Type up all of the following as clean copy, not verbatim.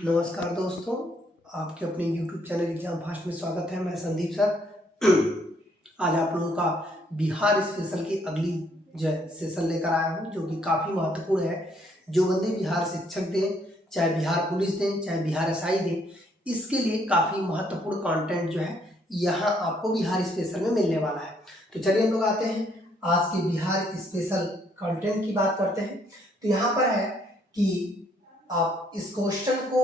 नमस्कार दोस्तों, आपके अपने YouTube चैनल एग्जाम फास्ट में स्वागत है। मैं संदीप सर। आज आप लोगों का बिहार स्पेशल की अगली जो सेशन लेकर आया हूँ, जो कि काफ़ी महत्वपूर्ण है। जो बंदे बिहार शिक्षक दें, चाहे बिहार पुलिस दें, चाहे बिहार एसआई दें, इसके लिए काफ़ी महत्वपूर्ण कंटेंट जो है यहाँ आपको बिहार स्पेशल में मिलने वाला है। तो चलिए हम लोग आते हैं आज के बिहार स्पेशल कंटेंट की बात करते हैं। तो यहाँ पर है कि आप इस क्वेश्चन को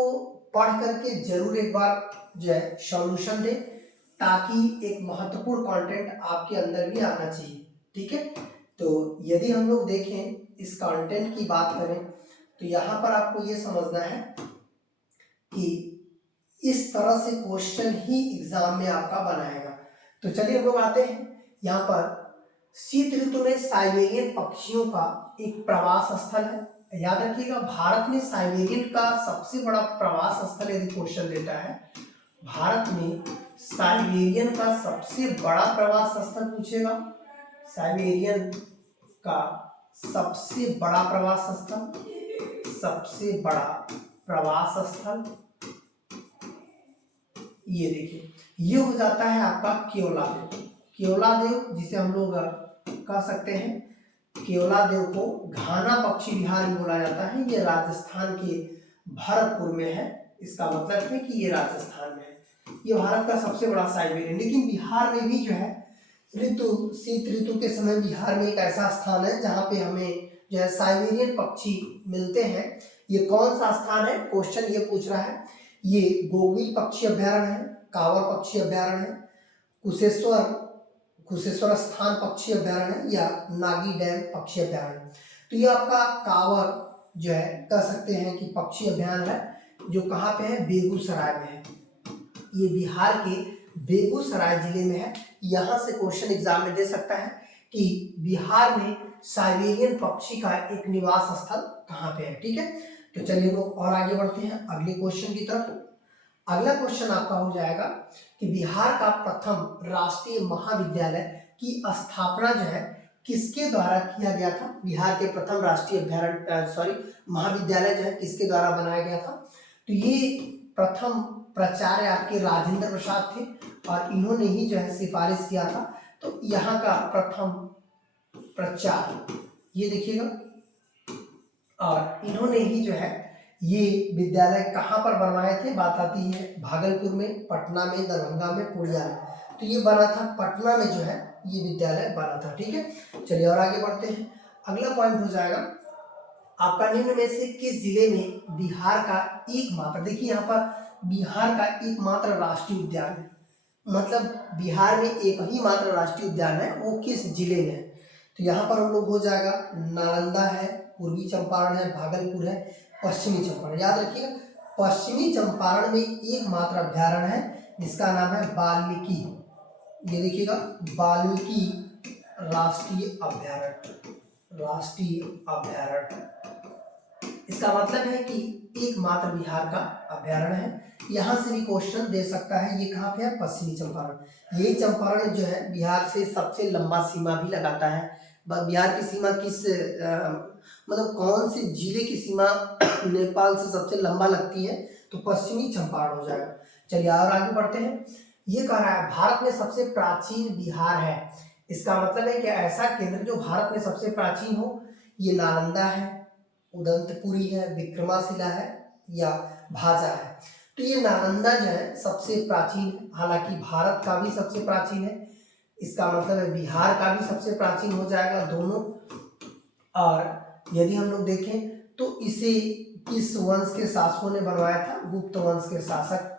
पढ़ करके जरूर एक बार जो है सॉल्यूशन दें, ताकि एक महत्वपूर्ण कंटेंट आपके अंदर भी आना चाहिए। ठीक है, तो यदि हम लोग देखें इस कंटेंट की बात करें तो यहाँ पर आपको ये समझना है कि इस तरह से क्वेश्चन ही एग्जाम में आपका बनाएगा। तो चलिए हम लोग आते हैं यहाँ पर। शीत ऋतु में साइबेरियन पक्षियों का एक प्रवास स्थल है। याद रखिएगा, भारत में साइबेरियन का सबसे बड़ा प्रवास स्थल यदि क्वेश्चन देता है, भारत में साइबेरियन का सबसे बड़ा प्रवास स्थल पूछेगा, साइबेरियन का सबसे बड़ा प्रवास स्थल, सबसे बड़ा प्रवास स्थल ये देखिए, ये हो जाता है आपका केवलादेव। केवलादेव जिसे हम लोग कह सकते हैं, केवलादेव को घाना पक्षी विहार भी बोला जाता है। ये राजस्थान के भरतपुर में है। इसका मतलब है कि ये राजस्थान में है। ये भारत का सबसे बड़ा साइबेरियन, लेकिन बिहार में भी जो है शीत ऋतु के समय बिहार में एक ऐसा स्थान है जहाँ पे हमें जो है साइबेरियन पक्षी मिलते हैं। ये कौन सा स्थान है, क्वेश्चन ये पूछ रहा है। ये गोगविल पक्षी अभ्यारण्य है, कांवर पक्षी अभ्यारण्य है, कुशेश्वर स्थान पक्षी अभ्यारण्य या नागी डैम पक्षी अभ्यारण्य। तो ये आपका कांवर जो है कह सकते हैं कि पक्षी अभ्यारण्य है, जो कहाँ पे है, बेगूसराय में है। ये बिहार के बेगूसराय जिले में है। यहाँ से क्वेश्चन एग्जाम में दे सकता है कि बिहार में साइबेरियन पक्षी का एक निवास स्थल कहाँ पे है। ठीक है, तो चलिए लोग और आगे बढ़ते हैं अगले क्वेश्चन की तरफ। अगला क्वेश्चन आपका हो जाएगा कि बिहार का प्रथम राष्ट्रीय महाविद्यालय की स्थापना जो है किसके द्वारा किया गया था। बिहार के प्रथम राष्ट्रीय महाविद्यालय जो है किसके द्वारा बनाया गया था। तो ये प्रथम प्राचार्य आपके राजेंद्र प्रसाद थे और इन्होंने ही जो है सिफारिश किया था। तो यहाँ का प्रथम प्राचार्य ये देखिएगा, और इन्होंने ही जो है ये विद्यालय कहाँ पर बनवाए थे, बात आती है भागलपुर में, पटना में, दरभंगा में, पूर्णिया में। तो ये बना था पटना में जो है ये विद्यालय बना था। ठीक है, चलिए और आगे बढ़ते हैं। अगला पॉइंट हो जाएगा आपका, निम्न में से किस जिले में बिहार का एकमात्र, देखिए यहाँ पर बिहार का एकमात्र राष्ट्रीय उद्यान है, मतलब बिहार में एक ही मात्र राष्ट्रीय उद्यान है, वो किस जिले में है। तो यहाँ पर हम लोग हो जाएगा नालंदा है, पूर्वी चंपारण है, भागलपुर है, पश्चिमी चंपारण। याद रखिएगा, पश्चिमी चंपारण में एकमात्र अभ्यारण्य है जिसका नाम है वाल्मीकि। ये देखिएगा, वाल्मीकि राष्ट्रीय अभ्यारण्य, राष्ट्रीय अभ्यारण्य। इसका मतलब है कि एकमात्र बिहार का अभ्यारण्य है। यहाँ से भी क्वेश्चन दे सकता है। ये कहाँ पे है, पश्चिमी चंपारण। यही चंपारण जो है बिहार से सबसे लंबा सीमा भी लगाता है। बिहार की सीमा किस मतलब कौन से जिले की सीमा नेपाल से सबसे लंबा लगती है, तो पश्चिमी चंपारण हो जाएगा। चलिए और आगे बढ़ते हैं। ये कह रहा है भारत में सबसे प्राचीन बिहार है। इसका मतलब है कि ऐसा केंद्र जो भारत में सबसे प्राचीन हो। ये नालंदा है, उदंतपुरी है, विक्रमाशिला है या भाजा है। तो ये नालंदा जो है सबसे प्राचीन है, हालांकि भारत का भी सबसे प्राचीन है। इसका मतलब है बिहार का भी सबसे प्राचीन हो जाएगा दोनों। और यदि हम लोग देखें तो इसे किस वंश के शासकों ने बनवाया था, गुप्त वंश के शासक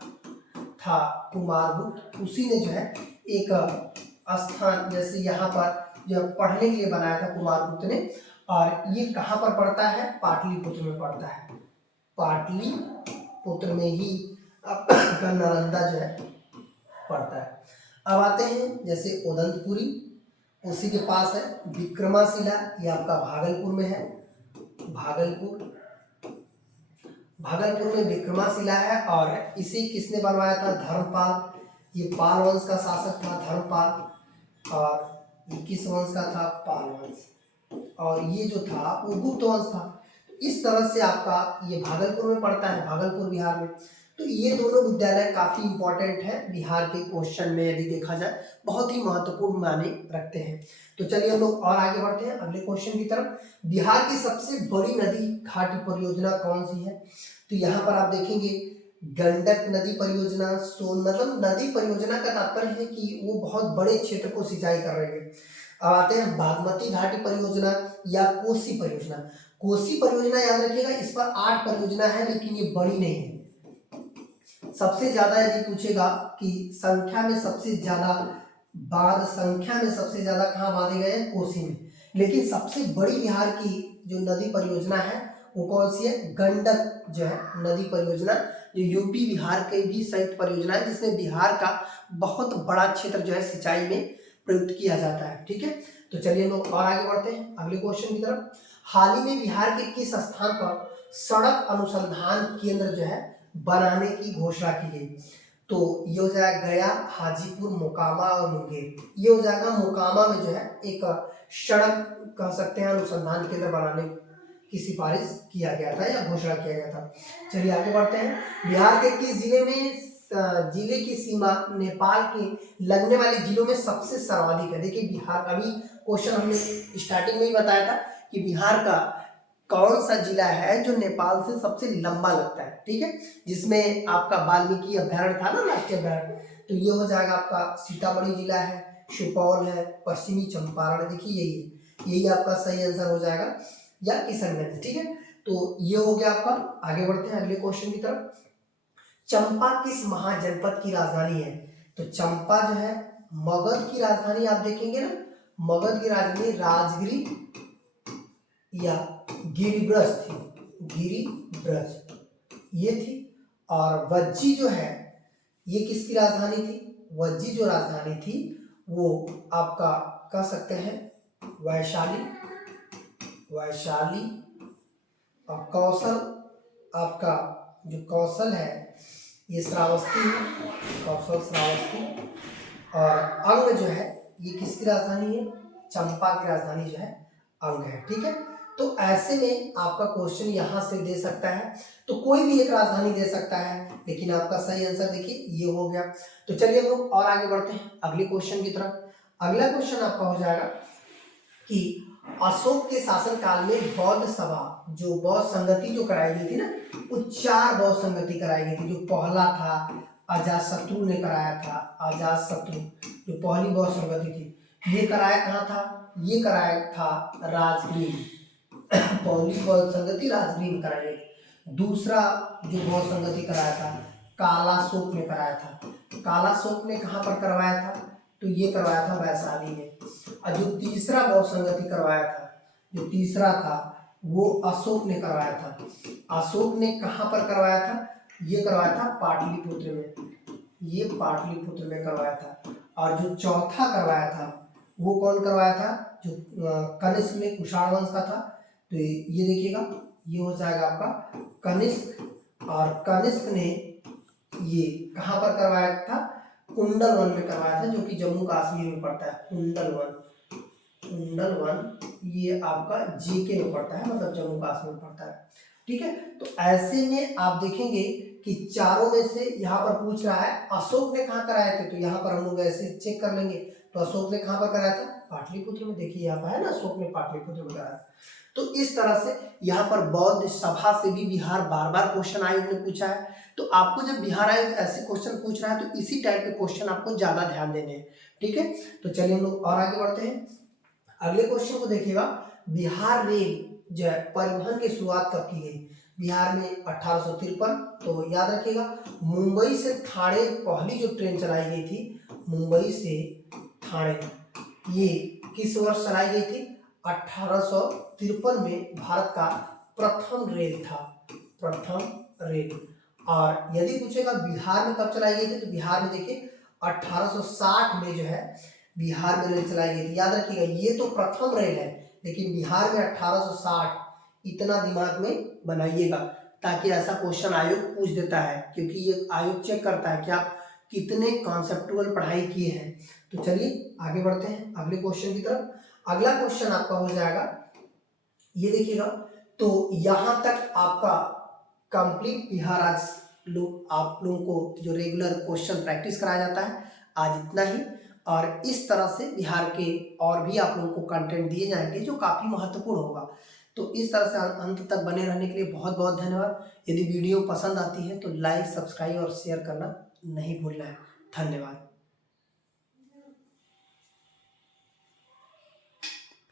था कुमारगुप्त। उसी ने जो है एक स्थान जैसे यहाँ पर जो पढ़ने के लिए बनाया था कुमारगुप्त ने। और ये कहाँ पर पड़ता है, पाटलिपुत्र में पड़ता है, पाटलिपुत्र में ही आपका नालंदा जो है पड़ता है। अब आते हैं जैसे उदंतपुरी, उसी के पास है विक्रमाशिला, ये आपका भागलपुर में है। भागलपुर में विक्रमाशिला है और इसे किसने बनवाया था, धर्मपाल। ये पाल वंश का शासक था धर्मपाल, और ये किस वंश का था, पाल वंश। और ये जो था वो गुप्त वंश था। इस तरह से आपका ये भागलपुर में पड़ता है, भागलपुर बिहार में। तो ये दोनों विद्यालय काफी इंपॉर्टेंट है बिहार के क्वेश्चन में, यदि देखा जाए बहुत ही महत्वपूर्ण मायने रखते हैं। तो चलिए हम लोग और आगे बढ़ते हैं अगले क्वेश्चन की तरफ। बिहार की सबसे बड़ी नदी घाटी परियोजना कौन सी है? तो यहाँ पर आप देखेंगे गंडक नदी परियोजना, सोन, मतलब नदी परियोजना का तात्पर्य है कि वो बहुत बड़े क्षेत्र को सिंचाई कर रही है। अब आते हैं बागमती घाटी परियोजना या कोसी परियोजना। कोसी परियोजना याद रखिएगा, इस पर 8 परियोजना है लेकिन ये बड़ी नहीं है। सबसे ज्यादा यदि पूछेगा कि संख्या में सबसे ज्यादा बांध, संख्या में सबसे ज्यादा कहाँ बांधे गए हैं? कोसी में। लेकिन सबसे बड़ी बिहार की जो नदी परियोजना है वो कौन सी है? गंडक जो है नदी परियोजना, जो यूपी बिहार के भी संयुक्त परियोजना है, जिसमें बिहार का बहुत बड़ा क्षेत्र जो है सिंचाई में प्रयुक्त किया जाता है। ठीक है, तो चलिए हम लोग और आगे बढ़ते हैं अगले क्वेश्चन की तरफ। हाल ही में बिहार के किस स्थान पर सड़क अनुसंधान केंद्र जो है बनाने की घोषणा की गई? तो ये हो जाएगा गया, हाजीपुर, मोकामा और मुंगेर। ये हो जाएगा मोकामा में जो है एक सड़क कह सकते हैं अनुसंधान केंद्र बनाने की सिफारिश किया गया था या घोषणा किया गया था। चलिए आगे बढ़ते हैं। बिहार के किस जिले में जिले की सीमा नेपाल के लगने वाले जिलों में सबसे सर्वाधिक है? देखिए बिहार, अभी क्वेश्चन हमने स्टार्टिंग में ही बताया था कि बिहार का कौन सा जिला है जो नेपाल से सबसे लंबा लगता है। ठीक है, जिसमें आपका वाल्मीकि अभ्यारण्य था ना, राष्ट्रीय अभ्यारण्य, तो ये हो जाएगा आपका सीतामढ़ी जिला है, सुपौल है, पश्चिमी चंपारण, देखिए यही आपका सही आंसर हो जाएगा, या किशनगंज। ठीक है, तो ये हो गया आपका। आगे बढ़ते हैं अगले क्वेश्चन की तरफ। चंपा किस महाजनपद की राजधानी है? तो चंपा जो है मगध की राजधानी, आप देखेंगे ना, मगध की राजधानी राजगिरी या गिरिब्रज थी, गिरिब्रज ये थी। और वज्जी जो है ये किसकी राजधानी थी? वज्जी जो राजधानी थी वो आपका कह सकते हैं वैशाली, और कौशल, आपका जो कौशल है ये श्रावस्ती है, कौशल श्रावस्ती। और अंग जो है ये किसकी राजधानी है? चंपा की राजधानी जो है अंग है। ठीक है, तो ऐसे में आपका क्वेश्चन यहाँ से दे सकता है, तो कोई भी एक राजधानी दे सकता है, लेकिन आपका सही आंसर देखिए ये हो गया। तो चलिए हम लोग और आगे बढ़ते हैं अगले क्वेश्चन की तरफ। अगला क्वेश्चन आपका हो जाएगा कि अशोक के शासन काल में बौद्ध सभा, जो बौद्ध संगति जो कराई गई थी ना, वो 4 बौद्ध संगति कराई गई थी। जो पहला था अजातशत्रु ने कराया था, अजातशत्रु जो पहली बौद्ध संगति थी, ये कराया कहाँ था? ये कराया था राजगीर, पहली बौद्ध संगति राजगीर में कराई गई। दूसरा जो बौद्ध संगति कराया था कालाशोक ने कराया था। कालाशोक ने कहाँ पर करवाया था? तो ये करवाया था वैशाली में। और जो तीसरा बौद्ध संगति करवाया था, जो तीसरा था वो अशोक ने करवाया था। अशोक ने कहाँ पर करवाया था? ये करवाया था पाटलिपुत्र में, ये पाटलिपुत्र में करवाया था। और जो चौथा करवाया था वो कौन करवाया था? जो कनिष्क ने कुषाण वंश का था। तो ये देखिएगा ये हो जाएगा आपका कनिष्क। और कनिष्क ने ये कहाँ पर करवाया था? कुंडल वन में करवाया था, जो कि जम्मू कश्मीर में पड़ता है। कुंडल वन ये आपका जेके में पड़ता है, मतलब जम्मू कश्मीर में पड़ता है। ठीक है, तो ऐसे में आप देखेंगे कि चारों में से यहाँ पर पूछ रहा है अशोक ने कहाँ कराए थे, तो यहाँ पर हम लोग ऐसे चेक कर लेंगे। तो अशोक ने कहाँ पर कराया था? पाटलिपुत्र में। देखिए यहाँ पर है ना, अशोक ने पाटलिपुत्र में कराया। तो इस तरह से यहाँ पर बौद्ध सभा से भी बिहार बार बार क्वेश्चन आयोग ने पूछा है। तो आपको जब बिहार आयोग ऐसे क्वेश्चन पूछ रहा है तो इसी टाइप के क्वेश्चन आपको ज्यादा ध्यान देने हैं। ठीक है, तो चलिए हम लोग और आगे बढ़ते हैं। अगले क्वेश्चन को देखिएगा। बिहार रेल जो है परिवहन की शुरुआत कब की गई? बिहार में 1853। तो याद रखिएगा मुंबई से ठाणे पहली जो ट्रेन चलाई गई थी, मुंबई से ठाणे, ये किस वर्ष चलाई गई थी? 1853 में भारत का प्रथम रेल था, प्रथम रेल। और यदि पूछेगा बिहार में कब चलाई गई थी, तो बिहार में देखिए 1860 में जो है बिहार में रेल चलाई गई थी। याद रखिएगा ये तो प्रथम रेल है, लेकिन बिहार में 1860, इतना दिमाग में बनाइएगा, ताकि ऐसा क्वेश्चन आयोग पूछ देता है, क्योंकि ये आयोग चेक करता है कि आप कितने कॉन्सेप्टुअल पढ़ाई किए हैं। तो चलिए आगे बढ़ते हैं अगले क्वेश्चन की तरफ। अगला क्वेश्चन आपका हो जाएगा, ये देखिएगा तो यहाँ तक आपका कंप्लीट बिहार आज आप लोगों को जो रेगुलर क्वेश्चन प्रैक्टिस कराया जाता है आज इतना ही। और इस तरह से बिहार के और भी आप लोगों को कंटेंट दिए जाएंगे जो काफ़ी महत्वपूर्ण होगा। तो इस तरह से अंत तक बने रहने के लिए बहुत बहुत धन्यवाद। यदि वीडियो पसंद आती है तो लाइक, सब्सक्राइब और शेयर करना नहीं भूलना है। धन्यवाद।